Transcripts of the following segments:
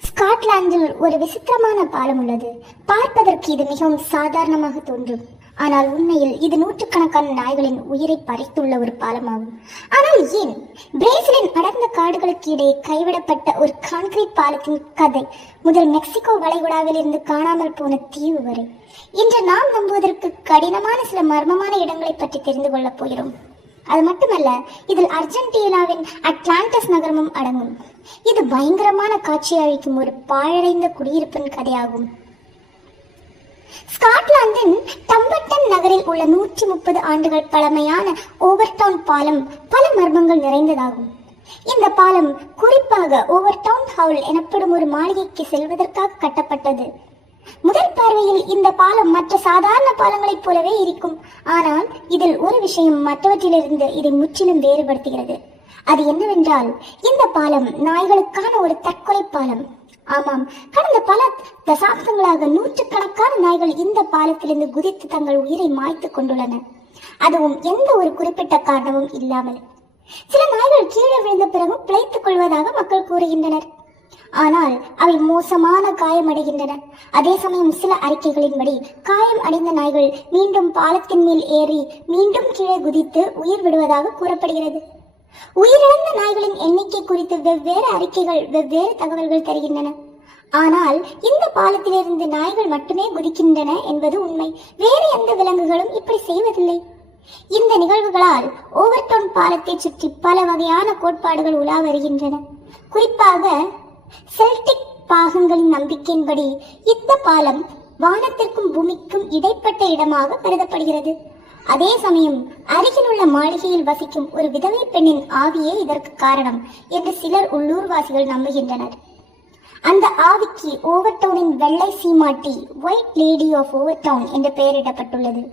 ஸ்காட்லாந்தில் ஒரு விசித்திரமான பாலம் உள்ளது. பார்ப்பதற்கு இது மிகவும் சாதாரணமாக தோன்றும். ஆனால் உண்மையில் இது நூற்றுக்கணக்கான நாய்களின் உயிரை பறித்துள்ள ஒரு பாலமாகும். ஆனால் ஏன்? பிரேசிலின் அடர்ந்த காடுகளுக்கு இடையே கைவிடப்பட்ட ஒரு கான்கிரீட் பாலத்தின் கதை முதல் மெக்சிகோ வளைகுடாவில் இருந்து காணாமல் போன தீவு வரை இன்று நாம் நம்புவதற்கு கடினமான சில மர்மமான இடங்களை பற்றி தெரிந்து கொள்ளப் போகிறோம். அது மட்டுமல்ல, இதில் அர்ஜென்டினாவின் அட்லாண்டஸ் நகரமும் அடங்கும். இது பயங்கரமான காட்சி அளிக்கும் ஒரு பாழடைந்த குடியிருப்பின் கதையாகும். ஸ்காட்லாந்தின் டம்பர்டன் நகரில் உள்ள 130 ஆண்டுகள் பழமையான ஓவர்டவுன் பாலம் பல மர்மங்கள் நிறைந்ததாகும். இந்த பாலம் குறிப்பாக ஓவர்டவுன் ஹவுல் எனப்படும் ஒரு மாளிகைக்கு செல்வதற்காக கட்டப்பட்டது. முதல் பார்வையில் இந்த பாலம் மற்ற சாதாரண பாலங்களைப் போலவே இருக்கும். ஆனால் இதில் ஒரு விஷயம் மற்றவற்றிலிருந்து இதை முற்றிலும் வேறுபடுத்துகிறது. அது என்னவென்றால், இந்த பாலம் நாய்களுக்கான ஒரு தற்கொலை பாலம். ஆமாம், கடந்த பல தசாப்தங்களாக நூற்றுக்கணக்கான நாய்கள் இந்த பாலத்திலிருந்து குதித்து தங்கள் உயிரை மாய்த்து கொண்டுள்ளன. அதுவும் எந்த ஒரு குறிப்பிட்ட காரணமும் இல்லாமல். சில நாய்கள் கீழே விழுந்த பிறகும் பிழைத்துக் கொள்வதாக மக்கள் கூறுகின்றனர். ஆனால் அவை மோசமான காயமடைகின்றன. அதே சமயம் சில அறிக்கைகளின்படி காயம் அடைந்த நாய்கள் மீண்டும் பாலத்தின் மேல் ஏறி மீண்டும் கீழே குதித்து உயிர் விடுவதாக கூறப்படுகிறது. உயிரிழந்த நாய்களின் எண்ணிக்கை குறித்து வெவ்வேறு அறிக்கைகள் வெவ்வேறு தகவல்கள் தருகின்றன. ஆனால் இந்த பாலத்திலிருந்து நாய்கள் மட்டுமே குதிக்கின்றன என்பது உண்மை. வேறு எந்த விலங்குகளும் இப்படி செய்வதில்லை. இந்த நிகழ்வுகளால் ஓவர்டவுன் பாலத்தை சுற்றி பல வகையான கோட்பாடுகள் உலா வருகின்றன. குறிப்பாக செல்டிக் பாகங்களின் நம்பிக்கையின்படி இந்த பாலம் வானத்திற்கும் பூமிக்கும் இடைப்பட்ட இடமாக கருதப்படுகிறது. அதே சமயம் அருகில் உள்ள மாளிகையில் வசிக்கும் ஒரு விதவை பெண்ணின் ஆவியே இதற்கு காரணம் என்று சிலர் உள்ளூர்வாசிகள் நம்புகின்றனர். அந்த ஆவிக்கு ஓவர்டவுனின் வெள்ளை சீமாட்டி, ஒயிட் லேடி ஆஃப் ஓவர்டவுன் என்ற பெயரிடப்பட்டுள்ளது.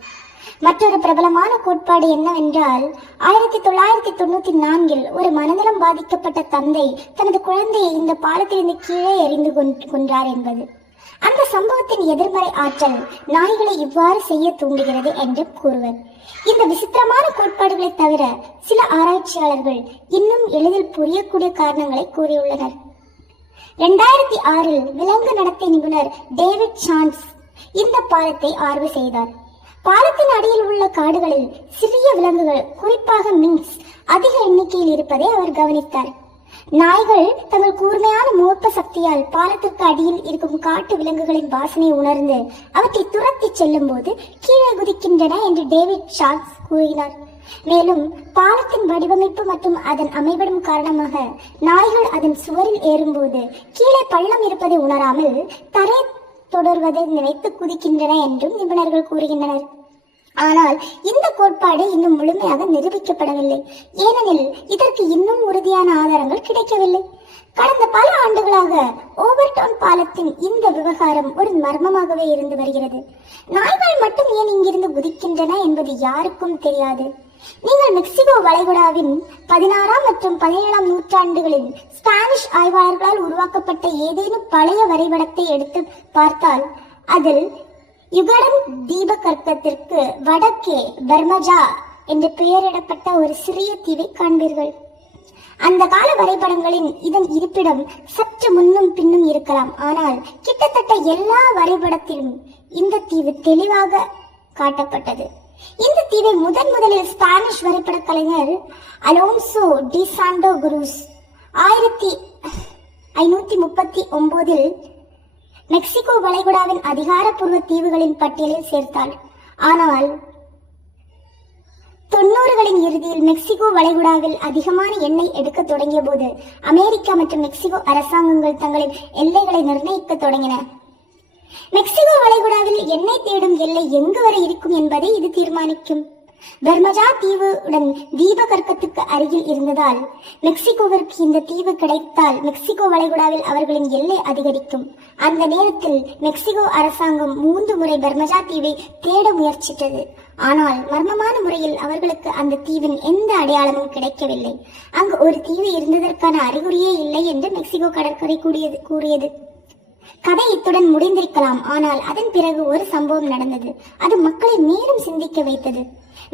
மற்றொரு பிரபலமான கோட்பாடு என்னவென்றால், 1994 ஒரு மனநலம் பாதிக்கப்பட்ட தந்தை தனது குழந்தையை இந்த பாலத்திலிருந்து கீழே எறிந்து கொன்றார் என்பது. அந்த சம்பவத்தின் எதிர்மறை ஆற்றல் நாய்களை இவ்வாறு செய்ய தூண்டுகிறது என்று கூறுவர். இந்த விசித்திரமான கோட்பாடுகளை தவிர சில ஆராய்ச்சியாளர்கள் இன்னும் எளிதில் புரியக்கூடிய காரணங்களை கூறியுள்ளனர். 2006 விலங்கு நடத்தை நிபுணர் டேவிட் சான்ஸ் இந்த பாலத்தை ஆய்வு செய்தார். பாலத்தின் அடியில் உள்ள காடுகளில் சிறிய விலங்குகள், குறிப்பாக மிங்ஸ், அதிக எண்ணிக்கையில் இருப்பதை அவர் கவனித்தார். நாய்கள் தங்கள் கூர்மையான மோப்ப சக்தியால் பாலத்திற்கு அடியில் இருக்கும் காட்டு விலங்குகளின் வாசனை உணர்ந்து அவற்றை துரத்தி செல்லும் போது கீழே குதிக்கின்றன என்று டேவிட் சான்ஸ் கூறினார். மேலும் பாலத்தின் வடிவமைப்பு மற்றும் அதன் அமைவிடம் காரணமாக நாய்கள் அதன் சுவரில் ஏறும்போது கீழே பள்ளம் இருப்பதை உணராமல் தரை தொடர்வதை நினைத்து குதிக்கின்றன என்றும் நிபுணர்கள் கூறுகின்றனர். ஆனால் இந்த கோட்பாடு இன்னும் முழுமையாக நிரூபிக்கப்படவில்லை. ஏனெனில் இதற்கு இன்னும் உறுதியான ஆதாரங்கள் கிடைக்கவில்லை. கடந்த பல ஆண்டுகளாக ஓவர்டவுன் பாலத்தின் இந்த விவகாரம் ஒரு மர்மமாகவே இருந்து வருகிறது. நாய்கள் மட்டும் ஏன் இங்கிருந்து குதிக்கின்றன என்பது யாருக்கும் தெரியாது. நீங்கள் மெக்சிகோ வளைகுடாவின் 16ஆம் மற்றும் 17ஆம் நூற்றாண்டுகளில் ஸ்பானிஷ் ஆய்வாளர்களால் உருவாக்கப்பட்ட ஏதேனும் பழைய வரைபடத்தை எடுத்து பார்த்தால் அதில் யுகடன் தீபகற்பத்திற்கு வடக்கே பர்மஜா என்று பெயரிடப்பட்ட ஒரு சிறிய தீவை காண்பீர்கள். அந்த கால வரைபடங்களின் இதன் இருப்பிடம் சற்று முன்னும் பின்னும் இருக்கலாம். ஆனால் கிட்டத்தட்ட எல்லா வரைபடத்திலும் இந்த தீவு தெளிவாக காட்டப்பட்டது. இந்த தீவை முதலில் ஸ்பானிஷ் வரைபட கலைஞர் Alonso de Santo Cruz 1539 Mexico வளைகுடாவின் அதிகாரப்பூர்வ தீவுகளின் பட்டியலில் சேர்த்தார். ஆனால் 90களின் இறுதியில் மெக்சிகோ வளைகுடாவில் அதிகமான எண்ணெய் எடுக்க தொடங்கிய போது அமெரிக்கா மற்றும் மெக்சிகோ அரசாங்கங்கள் தங்களின் எல்லைகளை நிர்ணயிக்க தொடங்கின. மெக்சிகோ வளைகுடாவில் எண்ணெய் தேடும் எல்லை எங்கு வரை இருக்கும் என்பதை இது தீர்மானிக்கும். பர்மஜா தீவுடன் தீபகற்பத்துக்கு அருகில் இருந்ததால் மெக்சிகோவிற்கு இந்த தீவு கிடைத்தால் மெக்சிகோ வளைகுடாவில் அவர்களின் எல்லை அதிகரிக்கும். அந்த நேரத்தில் மெக்சிகோ அரசாங்கம் 3 முறை பர்மஜா தீவை தேட முயற்சித்தது. ஆனால் மர்மமான முறையில் அவர்களுக்கு அந்த தீவின் எந்த அடையாளமும் கிடைக்கவில்லை. அங்கு ஒரு தீவு இருந்ததற்கான அறிகுறியே இல்லை என்று மெக்சிகோ கடற்கரை கூறியது. கதை இத்துடன் முடிந்திருக்கலாம். ஆனால் அதன் பிறகு ஒரு சம்பவம் நடந்தது. அது மக்களை மேலும் சிந்திக்க வைத்தது.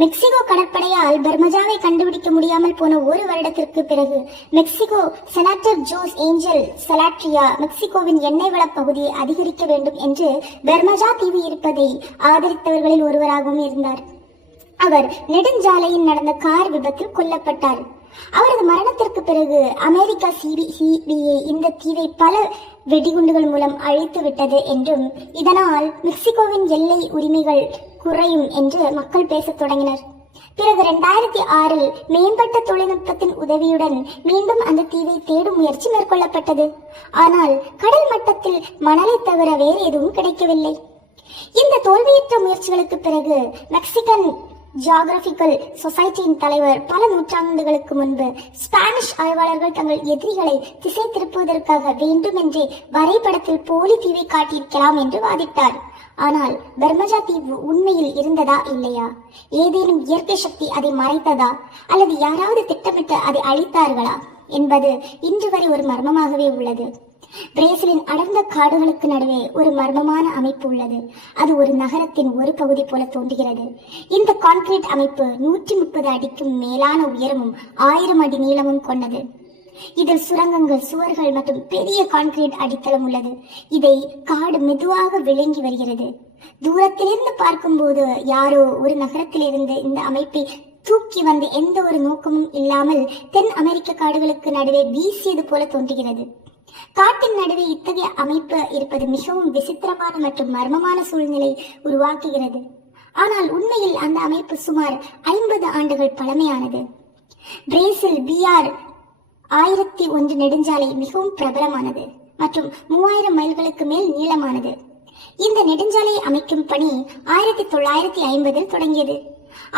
மெக்சிகோ கடற்படையால் பர்மஜாவை கண்டுபிடிக்க முடியாமல் போன ஒரு வருடத்திற்கு பிறகு மெக்சிகோ செனட்டர் ஜோஸ் ஏஞ்சல் சலாட்ரியா மெக்சிகோவின் எண்ணெய் வள பகுதியை அதிகரிக்க வேண்டும் என்று பர்மஜா தீவு இருப்பதை ஆதரித்தவர்களில் ஒருவராகவும் இருந்தார். அவர் நெடுஞ்சாலையில் நடந்த கார் விபத்தில் கொல்லப்பட்டார். அவரது மரணத்திற்கு பிறகு அமெரிக்கா சிபிஐ இந்த தீவை பல வெடிகுண்டுகள் மூலம் அழித்து விட்டது என்றும் இதனால் மெக்சிகோவின் எல்லை உரிமைகள் குறையும் என்று மக்கள் பேசத் தொடங்கினர். பிறகு 2006 மேம்பட்ட தொழில்நுட்பத்தின் உதவியுடன் மீண்டும் அந்த தீவை தேடும் முயற்சி மேற்கொள்ளப்பட்டது. ஆனால் கடல் மட்டத்தில் மணலை தவிர வேறு எதுவும் கிடைக்கவில்லை. இந்த தோல்வியுற்ற முயற்சிகளுக்கு பிறகு மெக்சிகன் ஜியோகிராபிக்கல் சொசைட்டியின் தலைவர் பல நூற்றாண்டுகளுக்கு முன்பு ஸ்பானிஷ் ஆய்வாளர்கள் தங்கள் எதிரிகளை திசை திருப்புவதற்காக வேண்டுமென்றே வரைபடத்தில் போலி தீவை காட்டியிருக்கலாம் என்று வாதிட்டார். ஆனால் பர்மஜா தீவு உண்மையில் இருந்ததா இல்லையா? ஏதேனும் இயற்கை சக்தி அதை மறைத்ததா அல்லது யாராவது திட்டமிட்டு அதை அழித்தார்களா என்பது இன்று வரை ஒரு மர்மமாகவே உள்ளது. பிரேசிலின் அடர்ந்த காடுகளுக்கு நடுவே ஒரு மர்மமான அமைப்பு உள்ளது. அது ஒரு நகரத்தின் ஒரு பகுதி போல தோன்றுகிறது. இந்த கான்கிரீட் அமைப்பு 130 அடிக்கும் மேலான உயரமும் 1000 அடி நீளமும் கொண்டது. இதில் சுரங்கங்கள், சுவர்கள் மற்றும் பெரிய கான்கிரீட் அடித்தளம் உள்ளது. இதை காடு மெதுவாக விளங்கி வருகிறது. தூரத்திலிருந்து பார்க்கும்போது யாரோ ஒரு நகரத்திலிருந்து இந்த அமைப்பை தூக்கி வந்து எந்த ஒரு நோக்கமும் இல்லாமல் தென் அமெரிக்க காடுகளுக்கு நடுவே வீசியது போல தோன்றுகிறது. காட்டின் நடுவே இத்தகைய அமைப்பு இருப்பது மிகவும் விசித்திரமான மற்றும் மர்மமான சூழ்நிலை உருவாக்குகிறது. ஆனால் உண்மையில் அந்த அமைப்பு சுமார் 50 ஆண்டுகள் பழமையானது. பிரேசில் BR 1001 நெடுஞ்சாலை மிகவும் பிரபலமானது மற்றும் 3000 மைல்களுக்கு மேல் நீளமானது. இந்த நெடுஞ்சாலையை அமைக்கும் பணி 1950 தொடங்கியது.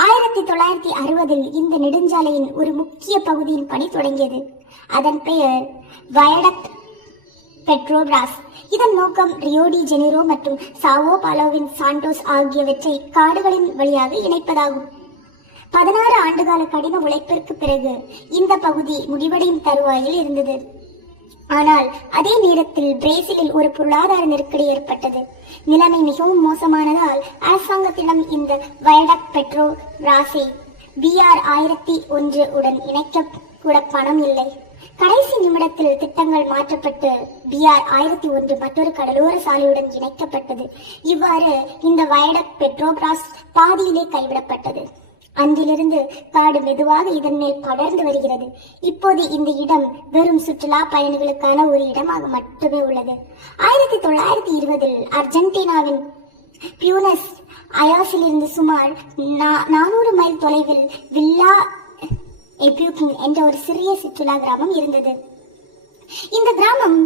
1960 இந்த நெடுஞ்சாலையின் ஒரு முக்கிய பகுதியின் பணி தொடங்கியது. அதன் பெயர் வயடக்ட் பெட்ரோபிராஸ். இதன் நோக்கம் ரியோ டி ஜெனிரோ மற்றும் சாவோ பாலோவின் சாண்டோஸ் ஆகியவற்றை காடுகளின் வழியாக இணைப்பதாகும். 16 ஆண்டுகால கடின உழைப்பிற்கு பிறகு இந்த பகுதி முடிவடையும் தருவாயில் இருந்தது. ஆனால் அதே நேரத்தில் பிரேசிலில் ஒரு பொருளாதார நெருக்கடி ஏற்பட்டது. நிலைமை மிகவும் மோசமானதால் அரசாங்கத்திடம் இந்த வயடக்ட் பெட்ரோபிராஸை BR 1001 உடன் இணைக்க கூட பணம் இல்லை. கடைசி நிமிடத்தில் திட்டங்கள் மாற்றப்பட்டு BR 1001 மற்றொரு கடலோர சாலையுடன் இணைக்கப்பட்டது. இவ்வாறு இந்த வயடக்ட் பெட்ரோபிராஸ் பாதியிலே கைவிடப்பட்டது. அன்றிலிருந்து காடு மெதுவாக இதன் மேல் படர்ந்து வருகிறது. இப்போது இந்த இடம் வெறும் சுற்றுலா பயணிகளுக்கான ஒரு இடமாக மட்டுமே உள்ளது. 1920 அர்ஜென்டினாவின் பியூனஸ் அயாஸிலிருந்து சுமார் 400 மைல் தொலைவில் வில்லா எப்யூக்கின் என்ற ஒரு சிறிய சுற்றுலா கிராமம் இருந்தது. இந்த கிராமம்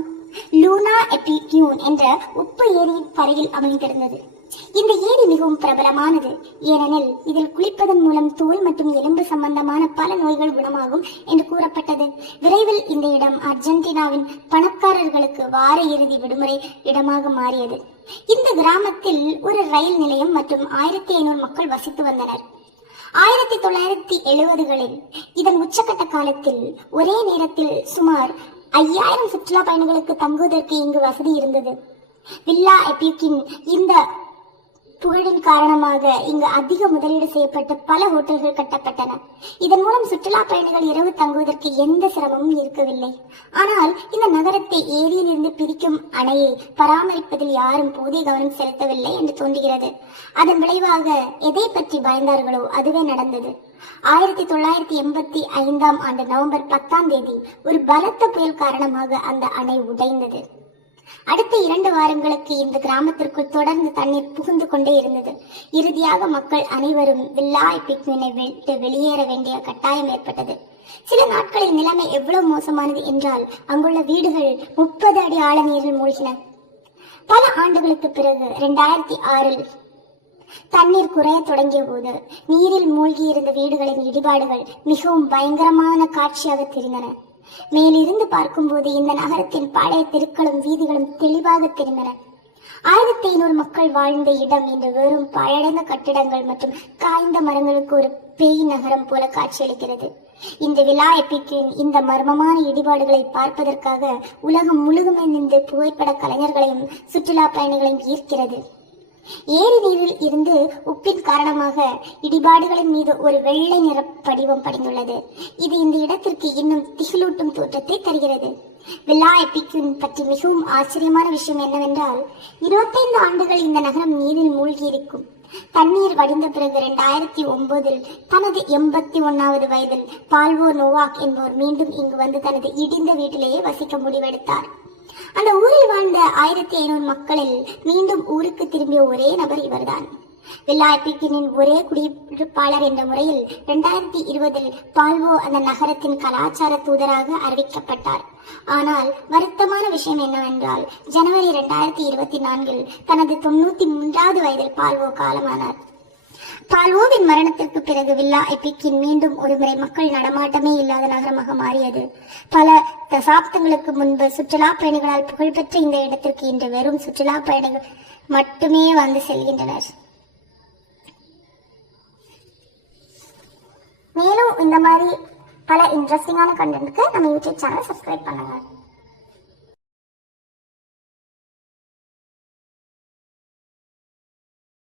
லூனா எப்யூக்கின் என்ற உப்பு ஏரியின் கரையில் அமைந்திருந்தது. இந்த ஏரி மிகவும் பிரபலமானது. ஏனெனில் இதில் குளிப்பதன் மூலம் தோல் மற்றும் எலும்பு சம்பந்தமான பல நோய்கள் குணமாகும் என்று கூறப்பட்டது. விரைவில் இந்த இடம் அர்ஜென்டினாவின் பணக்காரர்களுக்கு வார இறுதி விடுமுறை இடமாக மாறியது. இந்த கிராமத்தில் ஒரு ரயில் நிலையம் மற்றும் 1500 மக்கள் வசித்து வந்தனர். 1970களில் இதன் உச்சக்கட்ட காலத்தில் ஒரே நேரத்தில் சுமார் 5000 சுற்றுலா பயணிகளுக்கு தங்குவதற்கு இங்கு வசதி இருந்தது. வில்லா எப்யூக்கின் இந்த புகழின் காரணமாக இங்கு அதிக முதலீடு செய்யப்பட்ட பல ஹோட்டல்கள் கட்டப்பட்டன. இதன் மூலம் சுற்றுலா பயணிகள் இரவு தங்குவதற்கு எந்த சிரமமும் இருக்கவில்லை. ஆனால் இந்த நகரத்தை ஏரியில் இருந்து பிரிக்கும் அணையை பராமரிப்பதில் யாரும் போதிய கவனம் செலுத்தவில்லை என்று தோன்றுகிறது. அதன் விளைவாக எதை பற்றி பயந்தார்களோ அதுவே நடந்தது. 1985 ஆண்டு நவம்பர் 10 ஒரு பலத்த புயல் காரணமாக அந்த அணை உடைந்தது. அடுத்த 2 வாரங்களுக்கு இந்த கிராமத்திற்குள் தொடர்ந்து தண்ணீர் புகுந்து கொண்டே இருந்தது. இறுதியாக மக்கள் அனைவரும் வில்லா எப்யூக்கினை விட்டு வெளியேற வேண்டிய கட்டாயம் ஏற்பட்டது. சில நாட்களில் நிலைமை எவ்வளவு மோசமானது என்றால் அங்குள்ள வீடுகள் 30 அடி ஆழ நீரில் மூழ்கின. பல ஆண்டுகளுக்கு பிறகு 2006 தண்ணீர் குறைய தொடங்கிய போது நீரில் மூழ்கி இருந்த வீடுகளின் இடிபாடுகள் மிகவும் பயங்கரமான காட்சியாக தெரிந்தன. மேலிருந்து பார்க்கும்போது இந்த நகரத்தின் பழைய தெருக்களும் வீதிகளும் தெளிவாக தெரிந்தன. 1500 மக்கள் வாழ்ந்த இடம் இன்று வெறும் பாழடைந்த கட்டிடங்கள் மற்றும் காய்ந்த மரங்களுக்கு ஒரு பேய் நகரம் போல காட்சியளிக்கிறது. இந்த விழா எப்பிக்கின் இந்த மர்மமான இடிபாடுகளை பார்ப்பதற்காக உலகம் முழுவதுமிருந்து புகைப்பட கலைஞர்களையும் சுற்றுலா பயணிகளையும் ஈர்க்கிறது. ஏரி நீரில் இருந்து உப்பின் காரணமாக இடிபாடுகளின் மீது ஒரு வெள்ளை நிற படிவம் படிந்துள்ளது. இது இந்த இடத்திற்கு இன்னும் திகிலூட்டும் தோற்றத்தை தருகிறது. வில்லா எப்பிக்கின் பற்றி மிகவும் ஆச்சரியமான விஷயம் என்னவென்றால் 25 ஆண்டுகள் இந்த நகரம் நீரில் மூழ்கி இருக்கும். தண்ணீர் வடிந்த பிறகு 2009 தனது 81வது வயதில் பால்வோ நோவாக் என்பவர் மீண்டும் இங்கு வந்து தனது இடிந்த வீட்டிலேயே வசிக்க முடிவெடுத்தார். அந்த ஊரில் வாழ்ந்த 1500 மக்களில் மீண்டும் ஊருக்கு திரும்பிய ஒரே நபர் இவர்தான். வில்லா எப்பிக்கினின் ஒரே குடியிருப்பாளர் என்ற முறையில் 2020 பால்வோ அந்த நகரத்தின் கலாச்சார தூதராக அறிவிக்கப்பட்டார். ஆனால் வருத்தமான விஷயம் என்னவென்றால் ஜனவரி 2024 தனது 93வது வயதில் பால்வோ காலமானார். பால்வோவின் மரணத்திற்கு பிறகு வில்லா எப்பிக்கின் மீண்டும் ஒருமுறை மக்கள் நடமாட்டமே இல்லாத நகரமாக மாறியது. பல தசாப்தங்களுக்கு முன்பு சுற்றுலா பயணிகளால் புகழ்பெற்ற இந்த இடத்திற்கு இன்று வெறும் சுற்றுலா பயணிகள் மட்டுமே வந்து செல்கின்றனர். மேலும் இந்த மாதிரி பல இன்ட்ரெஸ்டிங்கான கண்டென்ட்க்கு நம்ம யூடியூப் சேனலை சப்ஸ்கிரைப் பண்ணுங்க.